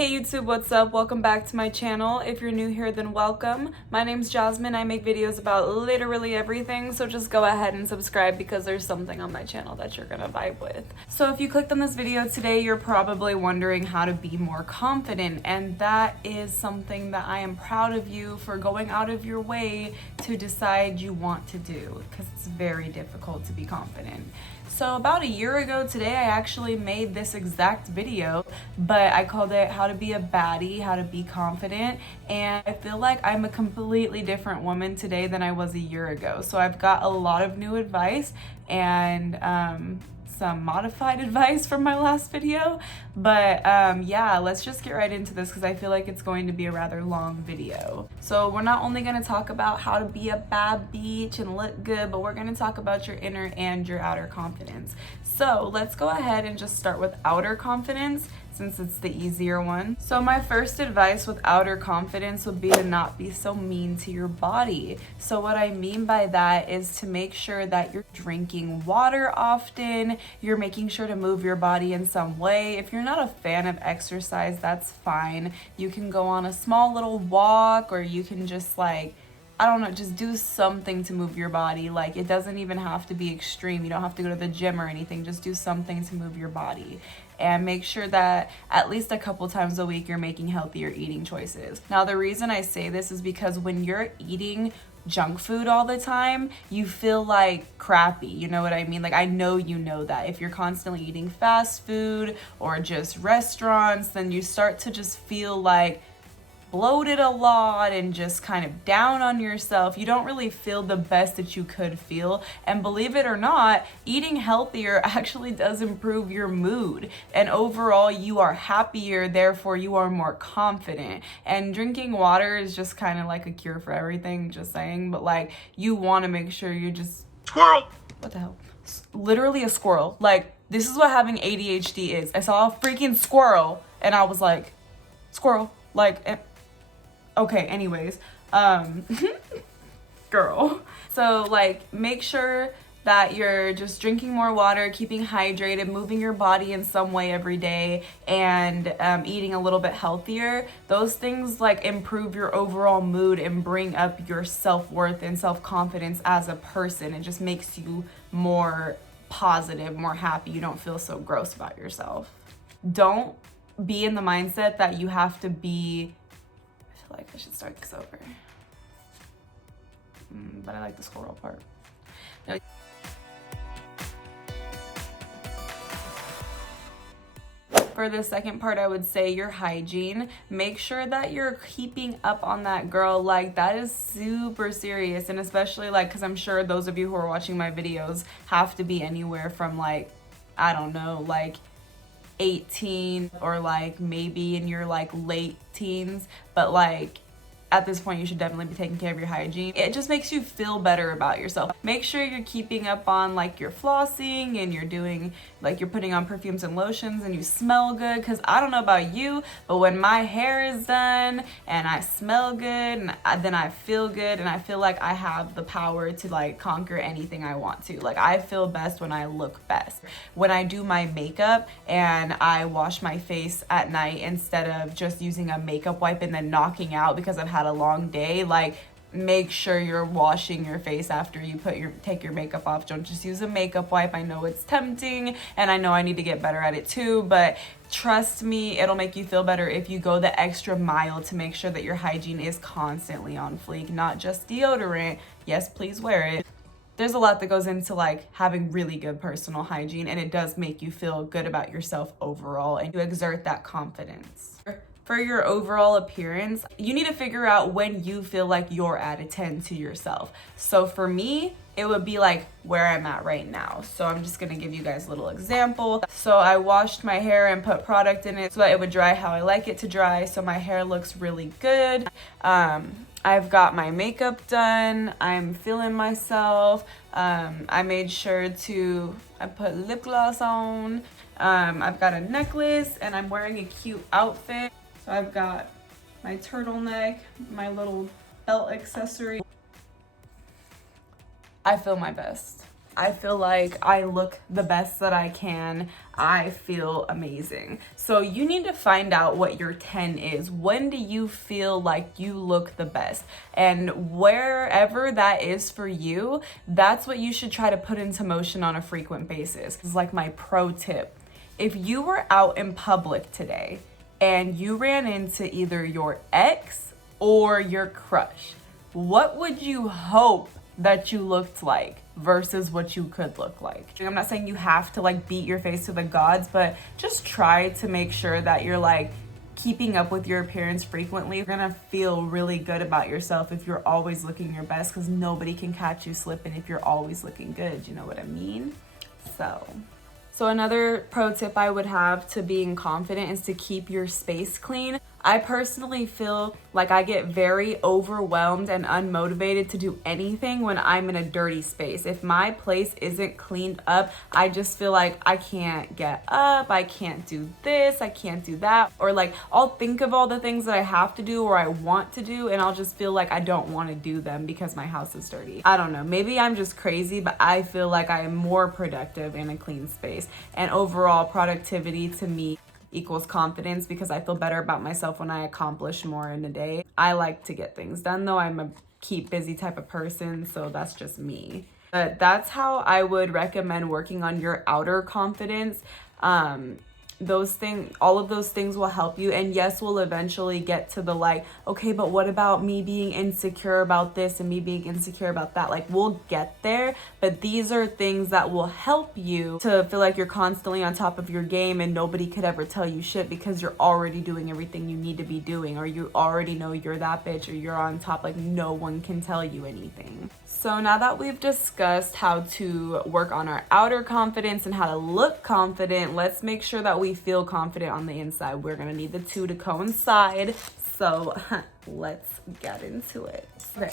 Hey YouTube, what's up? Welcome back to my channel. If you're new here, then welcome. My name's Jasmine. I make videos about literally everything, so just go ahead and subscribe because there's something on my channel that you're gonna vibe with. So if you clicked on this video today, you're probably wondering how to be more confident, and that is something that I am proud of you for going out of your way to decide you want to do, because it's very difficult to be confident. So about a year ago today, I actually made this exact video, but I called it How to Be a Baddie, How to Be Confident, and I feel like I'm a completely different woman today than I was a year ago. So I've got a lot of new advice and some modified advice from my last video, but yeah, let's just get right into this because I feel like it's going to be a rather long video. So we're not only going to talk about how to be a bad bitch and look good, but we're going to talk about your inner and your outer confidence. So let's go ahead and just start with outer confidence, since it's the easier one. So my first advice with outer confidence would be to not be so mean to your body. So what I mean by that is to make sure that you're drinking water often, you're making sure to move your body in some way. If you're not a fan of exercise, that's fine. You can go on a small little walk, or you can just I don't know, just do something to move your body. Like, it doesn't even have to be extreme. You don't have to go to the gym or anything. Just do something to move your body. And make sure that at least a couple times a week you're making healthier eating choices. Now, the reason I say this is because when you're eating junk food all the time, you feel like crappy, you know what I mean? Like, I know you know that. If you're constantly eating fast food or just restaurants, then you start to just feel like bloated a lot and just kind of down on yourself. You don't really feel the best that you could feel. And believe it or not, eating healthier actually does improve your mood. And overall, you are happier, therefore you are more confident. And drinking water is just kind of like a cure for everything, just saying. But like, you want to make sure you just... Squirrel! What the hell? Literally a squirrel. Like, this is what having ADHD is. I saw a freaking squirrel and I was like, squirrel. Like, okay, anyways, girl. So like, make sure that you're just drinking more water, keeping hydrated, moving your body in some way every day, and eating a little bit healthier. Those things like improve your overall mood and bring up your self-worth and self-confidence as a person. It just makes you more positive, more happy. You don't feel so gross about yourself. Don't be in the mindset that you have to be... like, I should start this over. But I like the squirrel part. No. For the second part, I would say your hygiene. Make sure that you're keeping up on that, girl. Like, that is super serious. And especially like, because I'm sure those of you who are watching my videos have to be anywhere from like, I don't know, like 18 or like maybe in your like late teens, but like at this point you should definitely be taking care of your hygiene. It just makes you feel better about yourself. Make sure you're keeping up on like your flossing, and you're doing like, you're putting on perfumes and lotions, and you smell good. Because I don't know about you, but when my hair is done and I smell good, and then I feel good, and I feel like I have the power to like conquer anything I want to. Like, I feel best when I look best. When I do my makeup and I wash my face at night instead of just using a makeup wipe and then knocking out because I've had a long day, like, make sure you're washing your face after you take your makeup off. Don't just use a makeup wipe. I know it's tempting, and I know I need to get better at it too, but trust me, it'll make you feel better if you go the extra mile to make sure that your hygiene is constantly on fleek, not just deodorant. Yes, please wear it. There's a lot that goes into like having really good personal hygiene, and it does make you feel good about yourself overall, and you exert that confidence. For your overall appearance, you need to figure out when you feel like you're at a 10 to yourself. So for me, it would be like where I'm at right now. So I'm just gonna give you guys a little example. So I washed my hair and put product in it so that it would dry how I like it to dry. So my hair looks really good. I've got my makeup done. I'm feeling myself. I made sure I put lip gloss on. I've got a necklace, and I'm wearing a cute outfit. So I've got my turtleneck, my little belt accessory. I feel my best. I feel like I look the best that I can. I feel amazing. So you need to find out what your 10 is. When do you feel like you look the best? And wherever that is for you, that's what you should try to put into motion on a frequent basis. This is like my pro tip. If you were out in public today and you ran into either your ex or your crush, what would you hope that you looked like versus what you could look like? I'm not saying you have to like beat your face to the gods, but just try to make sure that you're like keeping up with your appearance frequently. You're gonna feel really good about yourself if you're always looking your best, because nobody can catch you slipping if you're always looking good. You know what I mean? So another pro tip I would have to being confident is to keep your space clean. I personally feel like I get very overwhelmed and unmotivated to do anything when I'm in a dirty space. If my place isn't cleaned up, I just feel like I can't get up, I can't do this, I can't do that. Or like I'll think of all the things that I have to do or I want to do, and I'll just feel like I don't want to do them because my house is dirty. I don't know, maybe I'm just crazy, but I feel like I am more productive in a clean space. And overall productivity to me equals confidence, because I feel better about myself when I accomplish more in a day. I like to get things done though. I'm a keep busy type of person, so that's just me. But that's how I would recommend working on your outer confidence. All of those things will help you, and yes, we'll eventually get to the like, okay, but what about me being insecure about this and me being insecure about that? Like, we'll get there, but these are things that will help you to feel like you're constantly on top of your game and nobody could ever tell you shit, because you're already doing everything you need to be doing, or you already know you're that bitch, or you're on top. Like, no one can tell you anything. So now that we've discussed how to work on our outer confidence and how to look confident, let's make sure that we feel confident on the inside. We're gonna need the two to coincide. So let's get into it. Okay.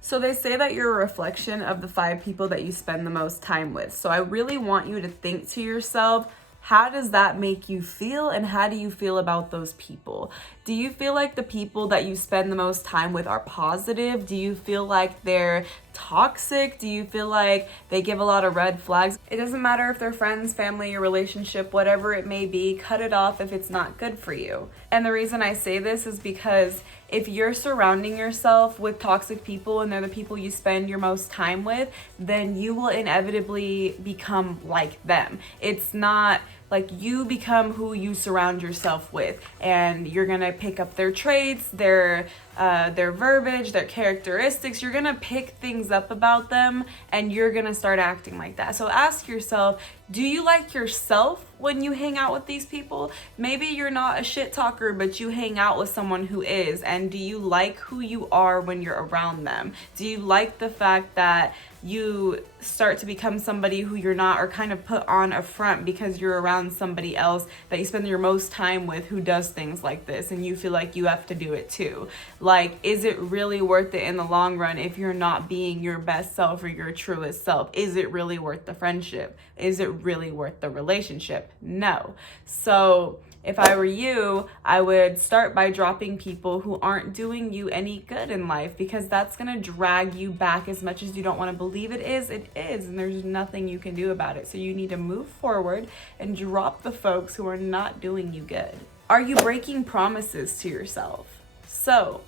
So they say that you're a reflection of the 5 people that you spend the most time with. So I really want you to think to yourself, how does that make you feel, and how do you feel about those people? Do you feel like the people that you spend the most time with are positive? Do you feel like they're toxic? Do you feel like they give a lot of red flags? It doesn't matter if they're friends, family, your relationship, whatever it may be, cut it off if it's not good for you. And the reason I say this is because if you're surrounding yourself with toxic people and they're the people you spend your most time with, then you will inevitably become like them. It's not like you become who you surround yourself with, and you're gonna pick up their traits, their verbiage, their characteristics. You're gonna pick things up about them and you're gonna start acting like that. So ask yourself, do you like yourself when you hang out with these people? Maybe you're not a shit talker, but you hang out with someone who is. And do you like who you are when you're around them? Do you like the fact that you start to become somebody who you're not, or kind of put on a front because you're around somebody else that you spend your most time with who does things like this, and you feel like you have to do it too? Like, is it really worth it in the long run if you're not being your best self or your truest self? Is it really worth the friendship? Is it really worth the relationship? No. So if I were you, I would start by dropping people who aren't doing you any good in life, because that's going to drag you back. As much as you don't want to believe it is, and there's nothing you can do about it. So you need to move forward and drop the folks who are not doing you good. Are you breaking promises to yourself? So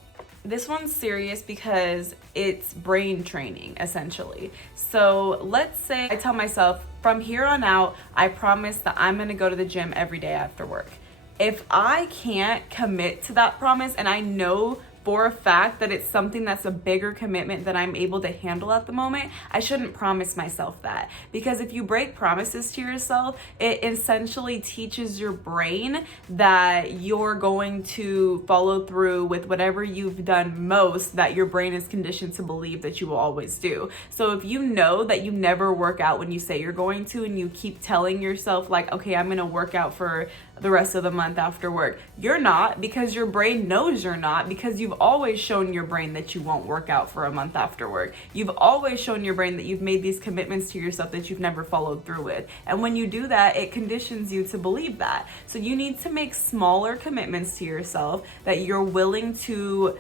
this one's serious because it's brain training, essentially. So let's say I tell myself, from here on out, I promise that I'm going to go to the gym every day after work. If I can't commit to that promise, and I know for a fact that it's something that's a bigger commitment than I'm able to handle at the moment, I shouldn't promise myself that. Because if you break promises to yourself, it essentially teaches your brain that you're going to follow through with whatever you've done most, that your brain is conditioned to believe that you will always do. So if you know that you never work out when you say you're going to, and you keep telling yourself like, okay, I'm gonna work out for the rest of the month after work, you're not, because your brain knows you're not, because you've always shown your brain that you won't work out for a month after work. You've always shown your brain that you've made these commitments to yourself that you've never followed through with. And when you do that, it conditions you to believe that. So you need to make smaller commitments to yourself that you're willing to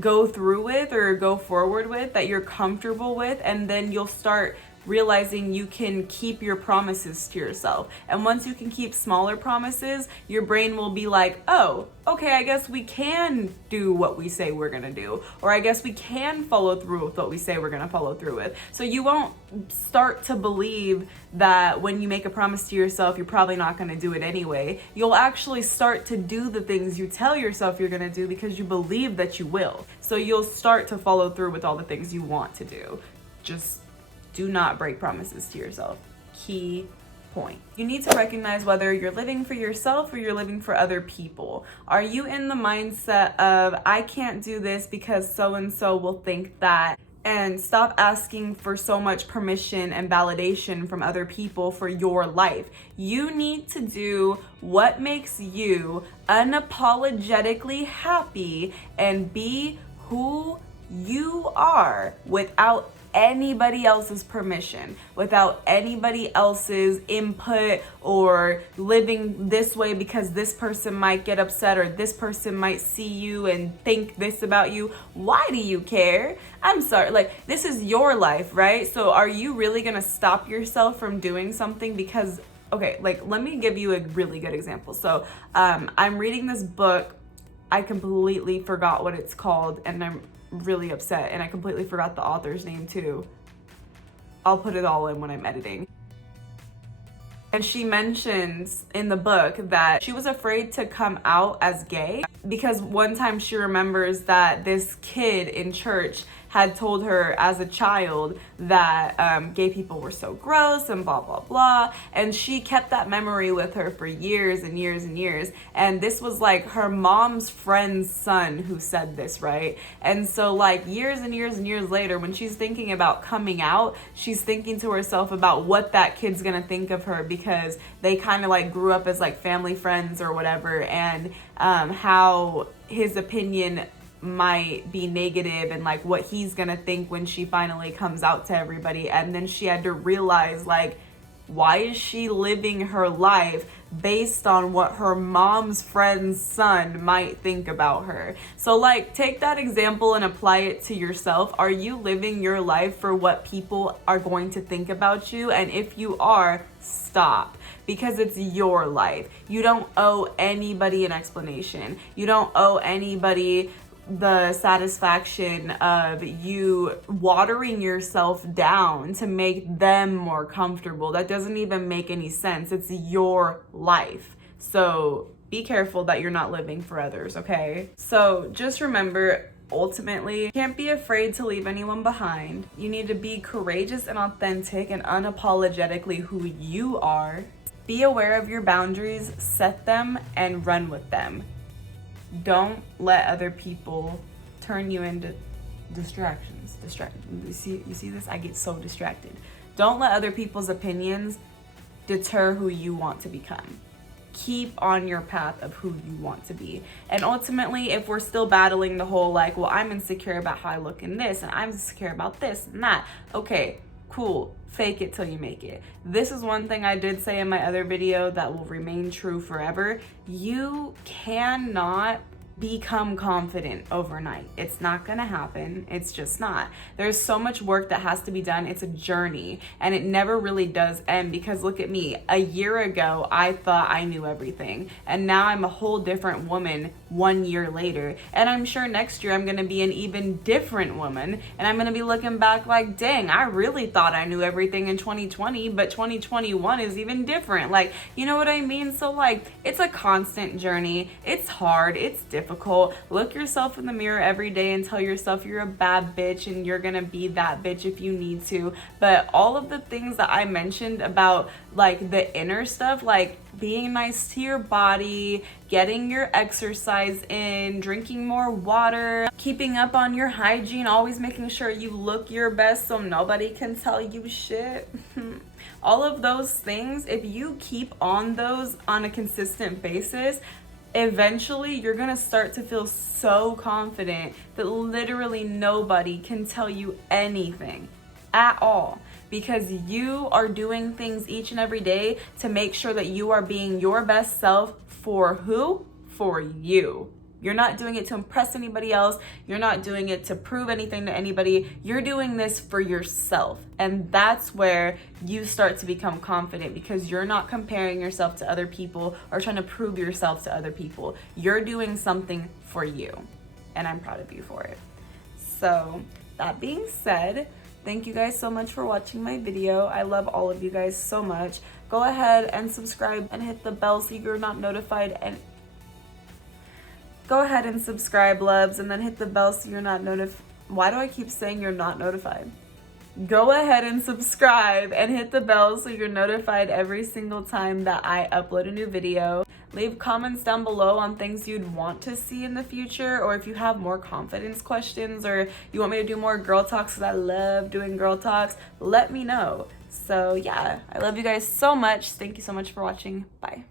go through with or go forward with, that you're comfortable with, and then you'll start realizing you can keep your promises to yourself. And once you can keep smaller promises, your brain will be like, oh, okay, I guess we can do what we say we're gonna do, or I guess we can follow through with what we say we're gonna follow through with. So you won't start to believe that when you make a promise to yourself, you're probably not gonna do it anyway. You'll actually start to do the things you tell yourself you're gonna do because you believe that you will. So you'll start to follow through with all the things you want to do. Just do not break promises to yourself. Key point. You need to recognize whether you're living for yourself or you're living for other people. Are you in the mindset of, I can't do this because so-and-so will think that? And stop asking for so much permission and validation from other people for your life. You need to do what makes you unapologetically happy and be who you are without anybody else's permission, without anybody else's input, or living this way because this person might get upset or this person might see you and think this about you. Why do you care? I'm sorry, like, this is your life, right? So are you really gonna stop yourself from doing something because, okay, like, let me give you a really good example. So I'm reading this book. I completely forgot what it's called, and I'm really upset, and I completely forgot the author's name too. I'll put it all in when I'm editing. And she mentions in the book that she was afraid to come out as gay because one time she remembers that this kid in church had told her as a child that gay people were so gross and blah, blah, blah. And she kept that memory with her for years and years and years. And this was like her mom's friend's son who said this, right? And so like years and years and years later, when she's thinking about coming out, she's thinking to herself about what that kid's gonna think of her because they kind of like grew up as like family friends or whatever, and how his opinion might be negative and like what he's gonna think when she finally comes out to everybody. And then she had to realize, like, why is she living her life based on what her mom's friend's son might think about her? So like, take that example and apply it to yourself. Are you living your life for what people are going to think about you? And if you are, stop, because it's your life. You don't owe anybody an explanation. You don't owe anybody the satisfaction of you watering yourself down to make them more comfortable. That doesn't even make any sense. It's your life. So be careful that you're not living for others, okay? So just remember, ultimately, you can't be afraid to leave anyone behind. You need to be courageous and authentic and unapologetically who you are. Be aware of your boundaries, set them, and run with them. Don't let other people turn you into distractions. You see this? I get so distracted. Don't let other people's opinions deter who you want to become. Keep on your path of who you want to be. And ultimately, if we're still battling the whole like, well, I'm insecure about how I look in this, and I'm insecure about this and that. Okay, cool. Fake it till you make it. This is one thing I did say in my other video that will remain true forever. You cannot become confident overnight. It's not gonna happen. It's just not. There's so much work that has to be done. It's a journey, and it never really does end, because look at me. A year ago, I thought I knew everything, and now I'm a whole different woman 1 year later. And I'm sure next year I'm gonna be an even different woman, and I'm gonna be looking back like, dang, I really thought I knew everything in 2020, but 2021 is even different. Like, you know what I mean? So like, it's a constant journey. It's hard. It's difficult. Look yourself in the mirror every day and tell yourself you're a bad bitch, and you're gonna be that bitch if you need to. But all of the things that I mentioned about like the inner stuff, like being nice to your body, getting your exercise in, drinking more water, keeping up on your hygiene, always making sure you look your best so nobody can tell you shit. All of those things, if you keep on those on a consistent basis, eventually you're gonna start to feel so confident that literally nobody can tell you anything at all, because you are doing things each and every day to make sure that you are being your best self. For who? For you. You're not doing it to impress anybody else. You're not doing it to prove anything to anybody. You're doing this for yourself. And that's where you start to become confident, because you're not comparing yourself to other people or trying to prove yourself to other people. You're doing something for you. And I'm proud of you for it. So that being said, thank you guys so much for watching my video. I love all of you guys so much. Go ahead and subscribe and hit the bell so you're not notified. And go ahead and subscribe, loves, and then hit the bell so you're not notified. Why do I keep saying you're not notified? Go ahead and subscribe and hit the bell so you're notified every single time that I upload a new video. Leave comments down below on things you'd want to see in the future, or if you have more confidence questions, or you want me to do more girl talks, because I love doing girl talks, let me know. So yeah, I love you guys so much. Thank you so much for watching. Bye.